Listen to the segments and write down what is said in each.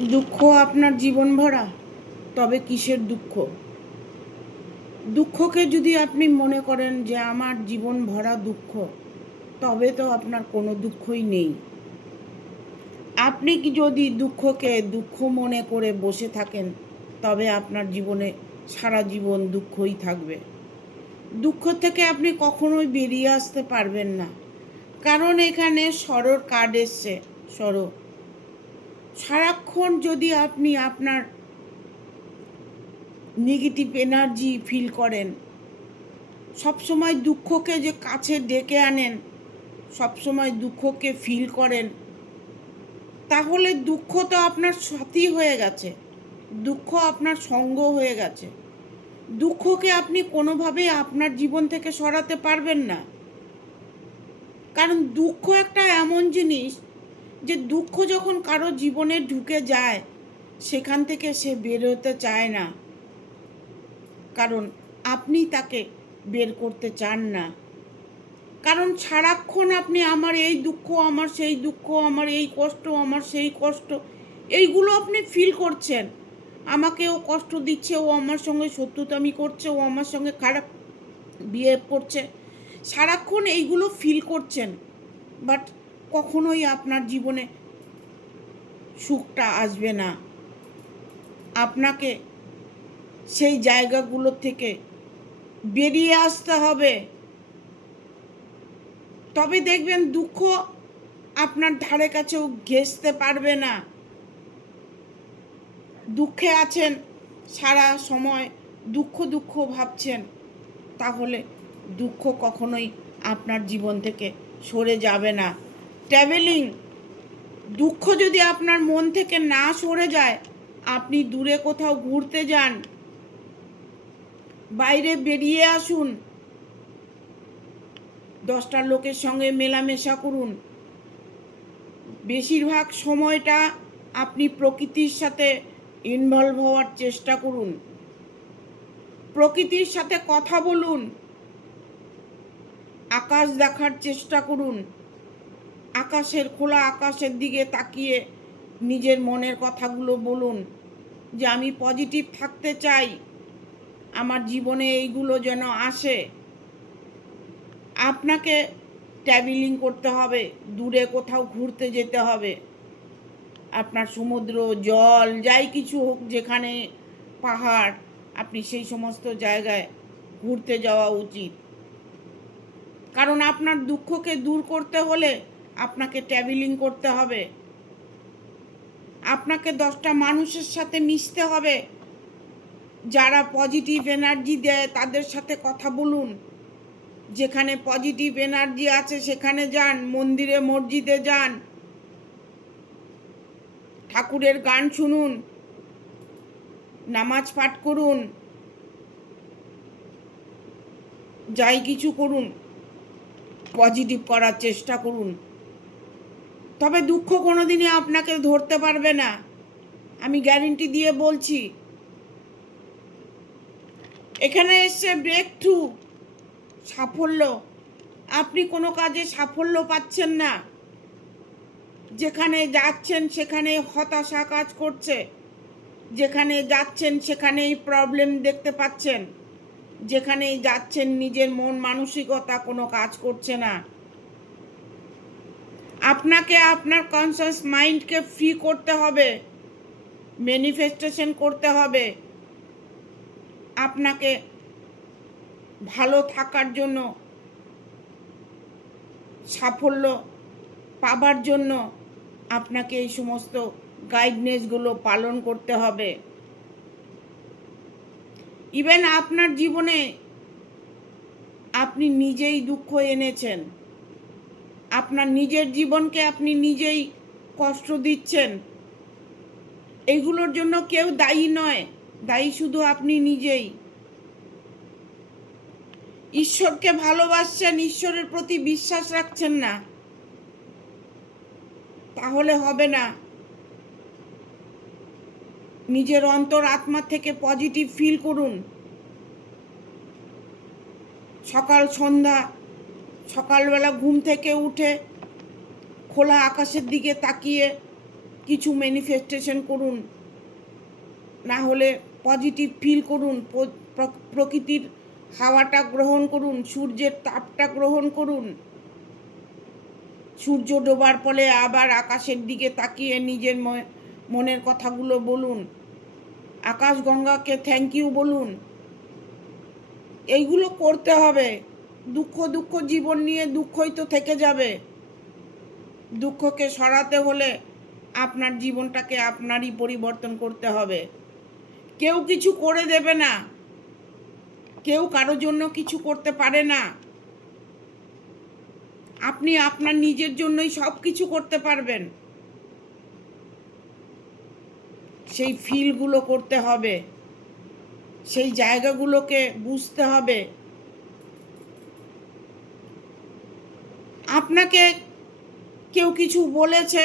দুঃখ আপনার জীবন ভরা, তবে কিসের দুঃখ? দুঃখকে যদি আপনি মনে করেন যে আমার জীবন ভরা দুঃখ, তবে তো আপনার কোনো দুঃখই নেই। আপনি কি যদি দুঃখকে দুঃখ মনে করে বসে থাকেন, তবে আপনার জীবনে সারা জীবন দুঃখই থাকবে। দুঃখ থেকে আপনি কখনোই বেরিয়ে আসতে পারবেন না, কারণ এখানে সরোর কার্ড এসছে। সরো সারাক্ষণ যদি আপনি আপনার নেগেটিভ এনার্জি ফিল করেন, সবসময় দুঃখকে যে কাছে ডেকে আনেন, সবসময় দুঃখকে ফিল করেন, তাহলে দুঃখ তো আপনার সাথী হয়ে গেছে, দুঃখ আপনার সঙ্গ হয়ে গেছে। দুঃখকে আপনি কোনোভাবেই আপনার জীবন থেকে সরাতে পারবেন না, কারণ দুঃখ একটা এমন জিনিস যে দুঃখ যখন কারো জীবনে ঢুকে যায়, সেখান থেকে সে বেরোতে চায় না, কারণ আপনি তাকে বের করতে চান না। কারণ সারাক্ষণ আপনি আমার এই দুঃখ, আমার সেই দুঃখ, আমার এই কষ্ট, আমার সেই কষ্ট, এইগুলো আপনি ফিল করছেন। আমাকে ও কষ্ট দিচ্ছে, ও আমার সঙ্গে শত্রুতামি করছে, ও আমার সঙ্গে খারাপ বিহেভ করছে, সারাক্ষণ এইগুলো ফিল করছেন। বাট কখনোই আপনার জীবনে সুখটা আসবে না। আপনাকে সেই জায়গাগুলো থেকে বেরিয়ে আসতে হবে, তবে দেখবেন দুঃখ আপনার ধারে কাছেও ঘেঁষতে পারবে না। দুঃখে আছেন, সারা সময় দুঃখ দুঃখ ভাবছেন, তাহলে দুঃখ কখনোই আপনার জীবন থেকে সরে যাবে না। ট্রাভেলিং, দুঃখ যদি আপনার মন থেকে না সরে যায়, আপনি দূরে কোথাও ঘুরতে যান, বাইরে বেরিয়ে আসুন, 10টা লোকের সঙ্গে মেলামেশা করুন, বেশিরভাগ সময়টা আপনি প্রকৃতির সাথে ইনভলভ হওয়ার চেষ্টা করুন, প্রকৃতির সাথে কথা বলুন, আকাশ দেখার চেষ্টা করুন, আকাশের খোলা আকাশের দিকে তাকিয়ে নিজের মনের কথাগুলো বলুন যে আমি পজিটিভ থাকতে চাই, আমার জীবনে এইগুলো যেন আসে। আপনাকে ট্রাভেলিং করতে হবে, দূরে কোথাও ঘুরতে যেতে হবে, আপনার সমুদ্র, জল, যাই কিছু হোক, যেখানে পাহাড়, আপনি সেই সমস্ত জায়গায় ঘুরতে যাওয়া উচিত। কারণ আপনার দুঃখকে দূর করতে হলে আপনাকে ট্রাভেলিং করতে হবে, আপনাকে 10টা মানুষের সাথে মিশতে হবে, যারা পজিটিভ এনার্জি দেয় তাদের সাথে কথা বলুন, যেখানে পজিটিভ এনার্জি আছে সেখানে যান, মন্দিরে মসজিদে যান, ঠাকুরের গান শুনুন, নামাজ পাঠ করুন, যাই কিছু করুন, পজিটিভ করার চেষ্টা করুন, তবে দুঃখ কোনোদিনই আপনাকে ধরতে পারবে না, আমি গ্যারেন্টি দিয়ে বলছি। এখানে এসছে ব্রেক থ্রু, সাফল্য। আপনি কোনো কাজে সাফল্য পাচ্ছেন না, যেখানে যাচ্ছেন সেখানে হতাশা কাজ করছে, যেখানে যাচ্ছেন সেখানেই প্রবলেম দেখতে পাচ্ছেন, যেখানেই যাচ্ছেন নিজের মন মানসিকতা কোনো কাজ করছে না। আপনাকে আপনার কনসিয়াস মাইন্ডকে ফ্রি করতে হবে, ম্যানিফেস্টেশন করতে হবে, আপনাকে ভালো থাকার জন্য, সাফল্য পাবার জন্য আপনাকে এই সমস্ত গাইডনেসগুলো পালন করতে হবে। ইভেন আপনার জীবনে আপনি নিজেই দুঃখ এনেছেন, আপনার নিজের জীবনকে আপনি নিজেই কষ্ট দিচ্ছেন, এইগুলোর জন্য কেউ দায়ী নয়, দায়ী শুধু আপনি নিজেই। ঈশ্বরকে ভালোবাসছেন, ঈশ্বরের প্রতি বিশ্বাস রাখছেন না, তাহলে হবে না। নিজের অন্তর আত্মা থেকে পজিটিভ ফিল করুন, সকাল সন্ধ্যা, সকালবেলা ঘুম থেকে উঠে খোলা আকাশের দিকে তাকিয়ে কিছু ম্যানিফেস্টেশন করুন, না হলে পজিটিভ ফিল করুন, প্রকৃতির হাওয়াটা গ্রহণ করুন, সূর্যের তাপটা গ্রহণ করুন। সূর্য ডোবার পরে আবার আকাশের দিকে তাকিয়ে নিজের মনের কথাগুলো বলুন, আকাশ গঙ্গাকে থ্যাংক ইউ বলুন। এইগুলো করতে হবে। দুঃখ জীবন নিয়ে দুঃখই তো থেকে যাবে। দুঃখকে সরাতে হলে আপনার জীবনটাকে আপনারই পরিবর্তন করতে হবে। কেউ কিছু করে দেবে না, কেউ কারোর জন্য কিছু করতে পারে না। আপনি আপনার নিজের জন্যই সব কিছু করতে পারবেন। সেই ফিলগুলো করতে হবে, সেই জায়গাগুলোকে বুঝতে হবে। আপনাকে কেউ কিছু বলেছে,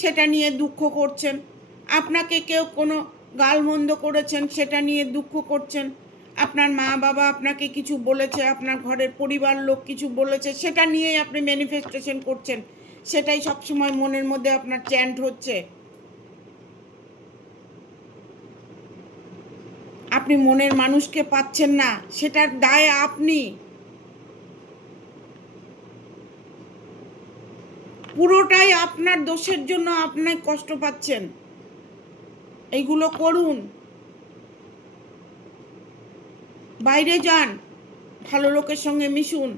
সেটা নিয়ে দুঃখ করছেন। আপনাকে কেউ কোনো গালমন্দ করেছেন, সেটা নিয়ে দুঃখ করছেন। আপনার মা বাবা আপনাকে কিছু বলেছে, আপনার ঘরের পরিবার লোক কিছু বলেছে, সেটা নিয়েই আপনি ম্যানিফেস্টেশন করছেন। সেটাই সবসময় মনের মধ্যে আপনার চ্যান্ট হচ্ছে। আপনি মনের মানুষকে পাচ্ছেন না, সেটার দায় আপনি। পুরোটাই আপনার দোষের জন্য আপনি কষ্ট পাচ্ছেন। এইগুলো করুন। বাইরে যান, ভালো লোকের সঙ্গে মিশুন,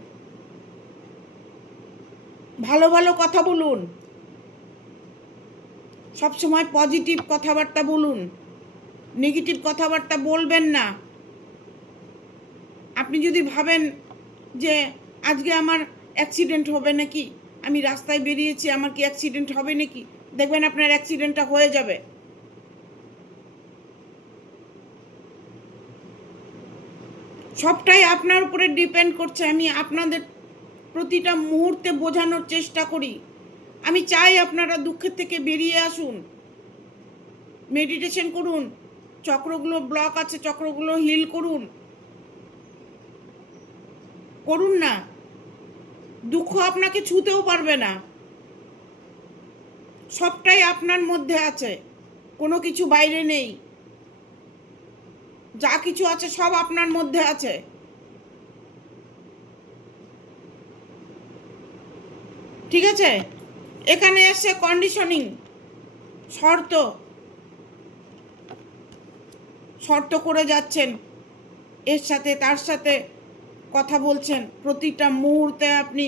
ভালো ভালো কথা বলুন, সবসময় পজিটিভ কথাবার্তা বলুন, নেগেটিভ কথাবার্তা বলবেন না। আপনি যদি ভাবেন যে আজকে আমার অ্যাক্সিডেন্ট হবে নাকি, আমি রাস্তায় বেরিয়েছি, আমার কি অ্যাক্সিডেন্ট হবে নাকি, দেখবেন আপনার অ্যাক্সিডেন্টটা হয়ে যাবে। সবটাই আপনার উপরে ডিপেন্ড করছে। আমি আপনাদের প্রতিটা মুহূর্তে বোঝানোর চেষ্টা করি। আমি চাই আপনারা দুঃখের থেকে বেরিয়ে আসুন, মেডিটেশন করুন, চক্রগুলো ব্লক আছে, চক্রগুলো হিল করুন। করুন না, দুঃখ আপনাকে ছুঁতেও পারবে না। সবটাই আপনার মধ্যে আছে, কোনো কিছু বাইরে নেই। যা কিছু আছে সব আপনার মধ্যে আছে। ঠিক আছে? এখানে এসে কন্ডিশনিং, শর্ত করে যাচ্ছেন, এর সাথে তার সাথে কথা বলছেন। প্রতিটা মুহূর্তে আপনি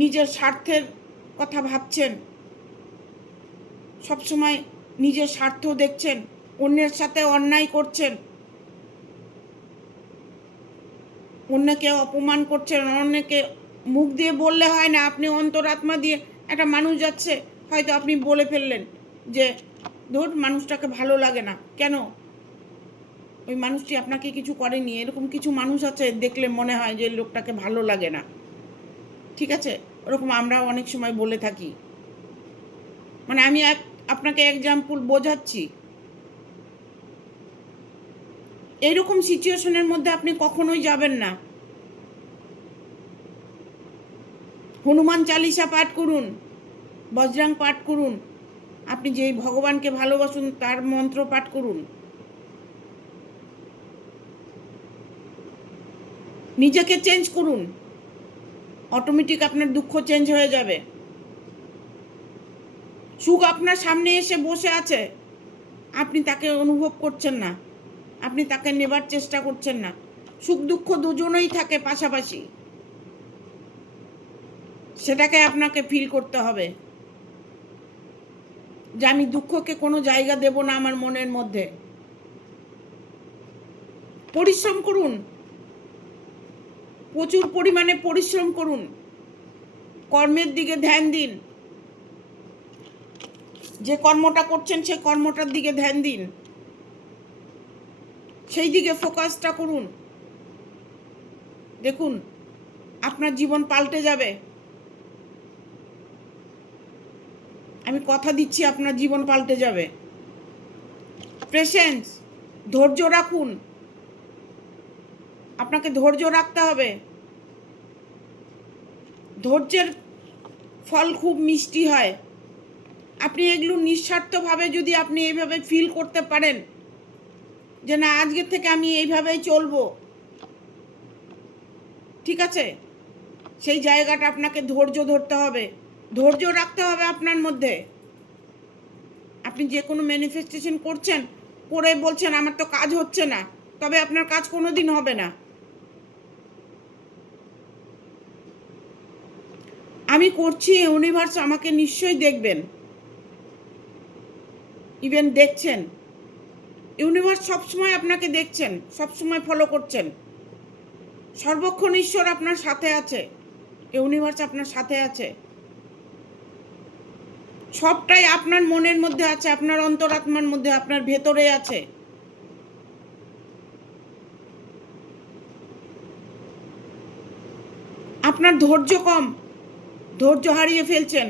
নিজের স্বার্থের কথা ভাবছেন, সবসময় নিজের স্বার্থ দেখছেন, অন্যের সাথে অন্যায় করছেন, অন্যকে অপমান করছেন। অন্যকে মুখ দিয়ে বললে হয় না, আপনি অন্তরাত্মা দিয়ে, একটা মানুষ যাচ্ছে, হয়তো আপনি বলে ফেললেন যে ধর মানুষটাকে ভালো লাগে না, কেন? ওই মানুষটি আপনাকে কিছু করেনি। এরকম কিছু মানুষ আছে, দেখলে মনে হয় যে লোকটাকে ভালো লাগে না। ঠিক আছে? ওরকম আমরাও অনেক সময় বলে থাকি। মানে আমি আপনাকে এক্সাম্পল বোঝাচ্ছি। এইরকম সিচুয়েশনের মধ্যে আপনি কখনোই যাবেন না। হনুমান চালিসা পাঠ করুন, বজরাং পাঠ করুন, আপনি যেই ভগবানকে ভালোবাসুন তার মন্ত্র পাঠ করুন। নিজেকে চেঞ্জ করুন, অটোমেটিক আপনার দুঃখ চেঞ্জ হয়ে যাবে। সুখ আপনার সামনে এসে বসে আছে, আপনি তাকে অনুভব করছেন না, আপনি তাকে নেবার চেষ্টা করছেন না। সুখ দুঃখ দুজনেই থাকে পাশাপাশি, সেটাকে আপনাকে ফিল করতে হবে যে আমি দুঃখকে কোনো জায়গা দেব না আমার মনের মধ্যে। পরিশ্রম করুন, প্রচুর পরিমাণে পরিশ্রম করুন, কর্মের দিকে ধ্যান দিন। যে কর্মটা করছেন সেই কর্মটার দিকে ধ্যান দিন, সেই দিকে ফোকাসটা করুন। দেখুন আপনার জীবন পাল্টে যাবে। আমি কথা দিচ্ছি, আপনার জীবন পাল্টে যাবে। পেশেন্স, ধৈর্য রাখুন, আপনাকে ধৈর্য রাখতে হবে। ধৈর্যের ফল খুব মিষ্টি হয়। আপনি এগুলো নিঃস্বার্থভাবে যদি আপনি এইভাবে ফিল করতে পারেন যে না আজকের থেকে আমি এইভাবেই চলবো, ঠিক আছে, সেই জায়গাটা আপনাকে ধৈর্য ধরতে হবে, ধৈর্য রাখতে হবে আপনার মধ্যে। আপনি যে কোনো ম্যানিফেস্টেশন করছেন, করে বলছেন আমার তো কাজ হচ্ছে না, তবে আপনার কাজ কোনো দিন হবে না। আমি করছি, ইউনিভার্স আমাকে নিশ্চয়ই দেখবেন, ইভেন দেখছেন। ইউনিভার্স সবসময় আপনাকে দেখছেন, সবসময় ফলো করছেন। সর্বক্ষণ ঈশ্বর আপনার সাথে আছে, ইউনিভার্স আপনার সাথে আছে। সবটাই আপনার মনের মধ্যে আছে, আপনার অন্তরাত্মার মধ্যে, আপনার ভেতরে আছে। আপনার ধৈর্য কম, ধৈর্য হারিয়ে ফেলছেন।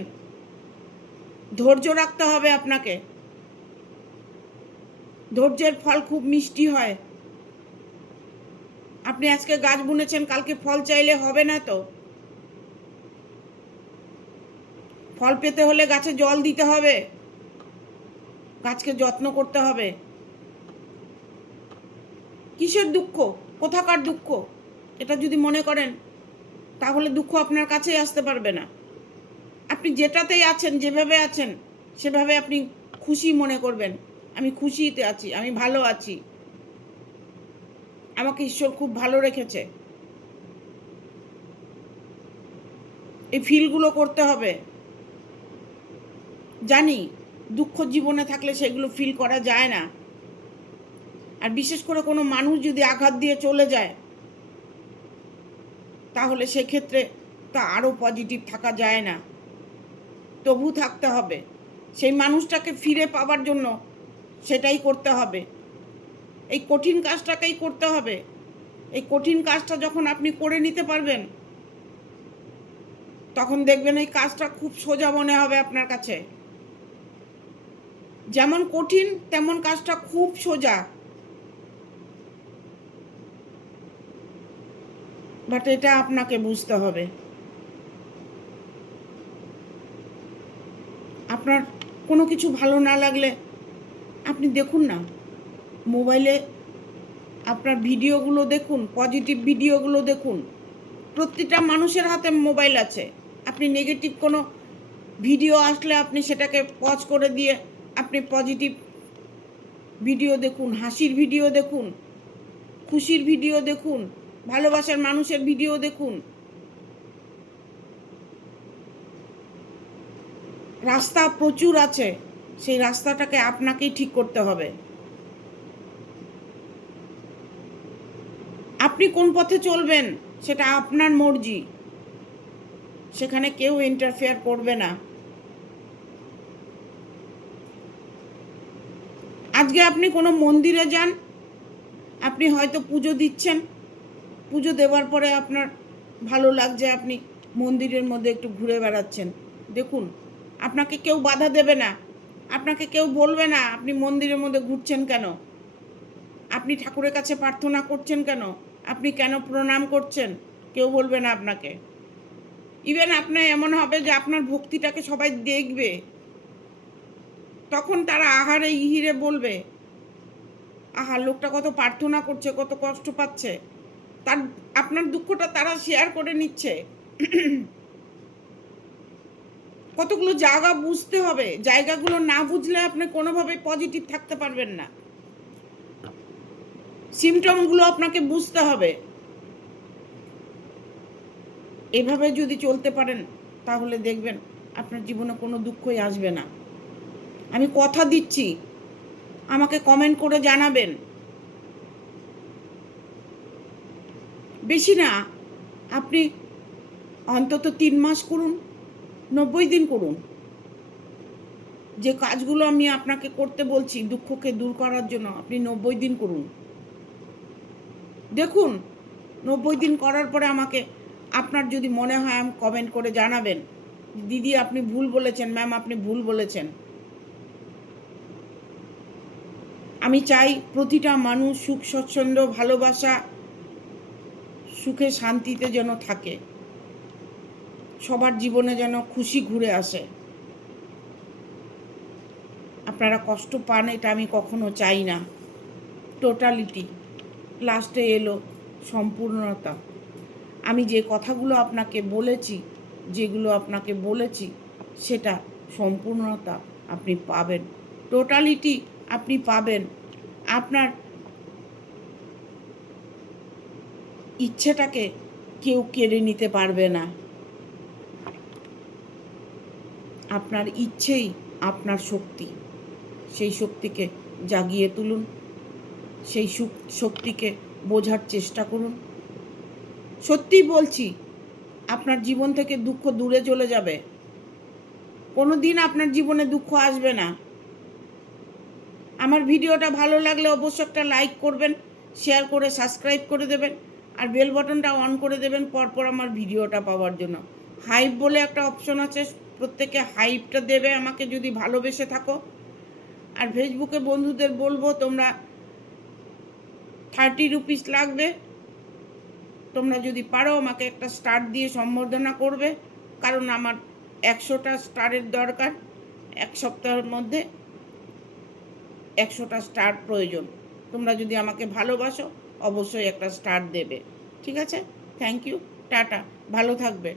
ধৈর্য রাখতে হবে আপনাকে। ধৈর্যের ফল খুব মিষ্টি হয়। আপনি আজকে গাছ বুনেছেন, কালকে ফল চাইলে হবে না তো। ফল পেতে হলে গাছে জল দিতে হবে, গাছকে যত্ন করতে হবে। কিসের দুঃখ, কোথাকার দুঃখ, এটা যদি মনে করেন তাহলে দুঃখ আপনার কাছেই আসতে পারবে না। আপনি যেটাতেই আছেন, যেভাবে আছেন, সেভাবে আপনি খুশি মনে করবেন। আমি খুশিতে আছি, আমি ভালো আছি, আমাকে ঈশ্বর খুব ভালো রেখেছে। এই ফিলগুলো করতে হবে। জানি দুঃখ জীবনে থাকলে সেগুলো ফিল করা যায় না। আর বিশেষ করে কোনো মানুষ যদি আঘাত দিয়ে চলে যায়, তাহলে সেক্ষেত্রে তা আরও পজিটিভ থাকা যায় না, তবু থাকতে হবে। সেই মানুষটাকে ফিরে পাওয়ার জন্য সেটাই করতে হবে, এই কঠিন কাজটাকেই করতে হবে। এই কঠিন কাজটা যখন আপনি করে নিতে পারবেন, তখন দেখবেন এই কাজটা খুব সোজা মনে হবে আপনার কাছে। যেমন কঠিন তেমন কাজটা খুব সোজা। বাট এটা আপনাকে বুঝতে হবে। আপনার কোনো কিছু ভালো না লাগলে আপনি দেখুন না, মোবাইলে আপনার ভিডিওগুলো দেখুন, পজিটিভ ভিডিওগুলো দেখুন। প্রতিটা মানুষের হাতে মোবাইল আছে। আপনি নেগেটিভ কোনো ভিডিও আসলে আপনি সেটাকে পজ করে দিয়ে আপনি পজিটিভ ভিডিও দেখুন, হাসির ভিডিও দেখুন, খুশির ভিডিও দেখুন, ভালোবাসার মানুষের ভিডিও দেখুন। রাস্তা প্রচুর আছে, সেই রাস্তাটাকে আপনাকেই ঠিক করতে হবে। আপনি কোন পথে চলবেন সেটা আপনার মর্জি, সেখানে কেউ ইন্টারফেয়ার করবে না। আজকে আপনি কোনো মন্দিরে যান, আপনি হয়তো পুজো দিচ্ছেন, পুজো দেওয়ার পরে আপনার ভালো লাগছে, আপনি মন্দিরের মধ্যে একটু ঘুরে বেড়াচ্ছেন। দেখুন, আপনাকে কেউ বাধা দেবে না, আপনাকে কেউ বলবে না আপনি মন্দিরের মধ্যে ঘুরছেন কেন, আপনি ঠাকুরের কাছে প্রার্থনা করছেন কেন, আপনি কেন প্রণাম করছেন, কেউ বলবে না আপনাকে। ইভেন আপনার এমন হবে যে আপনার ভক্তিটাকে সবাই দেখবে, তখন তারা আহারে ইহিরে বলবে, আহা লোকটা কত প্রার্থনা করছে, কত কষ্ট পাচ্ছে, তার আপনার দুঃখটা তারা শেয়ার করে নিচ্ছে। কতগুলো জায়গা বুঝতে হবে, জায়গাগুলো না বুঝলে আপনি কোনোভাবে পজিটিভ থাকতে পারবেন না। সিমটমগুলো আপনাকে বুঝতে হবে। এভাবে যদি চলতে পারেন তাহলে দেখবেন আপনার জীবনে কোনো দুঃখই আসবে না। আমি কথা দিচ্ছি, আমাকে কমেন্ট করে জানাবেন। বেশি না, আপনি অন্তত 3 মাস করুন, 90 দিন করুন। যে কাজগুলো আমি আপনাকে করতে বলছি দুঃখকে দূর করার জন্য, আপনি 90 দিন করুন। দেখুন 90 দিন করার পরে আমাকে আপনার যদি মনে হয় আমি কমেন্ট করে জানাবেন, দিদি আপনি ভুল বলেছেন, ম্যাম আপনি ভুল বলেছেন। আমি চাই প্রতিটা মানুষ সুখ স্বচ্ছন্দ ভালোবাসা সুখে শান্তিতে যেন থাকে, সবার জীবনে যেন খুশি ঘুরে আসে। আপনারা কষ্ট পান, এটা আমি কখনো চাই না। টোটালিটি লাস্টে এলো সম্পূর্ণতা। আমি যে কথাগুলো আপনাকে বলেছি, যেগুলো আপনাকে বলেছি, সেটা সম্পূর্ণতা আপনি পাবেন, টোটালিটি আপনি পাবেন। আপনার ইচ্ছেটাকে কেউ কেড়ে নিতে পারবে না। আপনার ইচ্ছেই আপনার শক্তি। সেই শক্তিকে জাগিয়ে তুলুন, সেই শক্তিকে বোঝার চেষ্টা করুন। সত্যিই বলছি, আপনার জীবন থেকে দুঃখ দূরে চলে যাবে। কোনো দিন আপনার জীবনে দুঃখ আসবে না। আমার ভিডিওটা ভালো লাগলে অবশ্যই একটা লাইক করবেন, শেয়ার করে সাবস্ক্রাইব করে দেবেন, আর বেল বাটনটা অন করে দেবেন পরপর আমার ভিডিওটা পাওয়ার জন্য। হাইপ বলে একটা অপশন আছে, প্রত্যেকে হাইপটা দেবে আমাকে যদি ভালোবেসে থাকো। আর ফেসবুকে বন্ধুদের বলবো, তোমরা 30 রুপিস লাগবে, তোমরা যদি পারো আমাকে একটা স্টার দিয়ে সম্বর্ধনা করবে, কারণ আমার 100টা স্টারের দরকার। এক সপ্তাহের মধ্যে 100টা স্টার প্রয়োজন। তোমরা যদি আমাকে ভালোবাসো অবশ্যই একটা স্টার দেবে, ঠিক আছে? থ্যাংক ইউ, টাটা, ভালো থাকবে।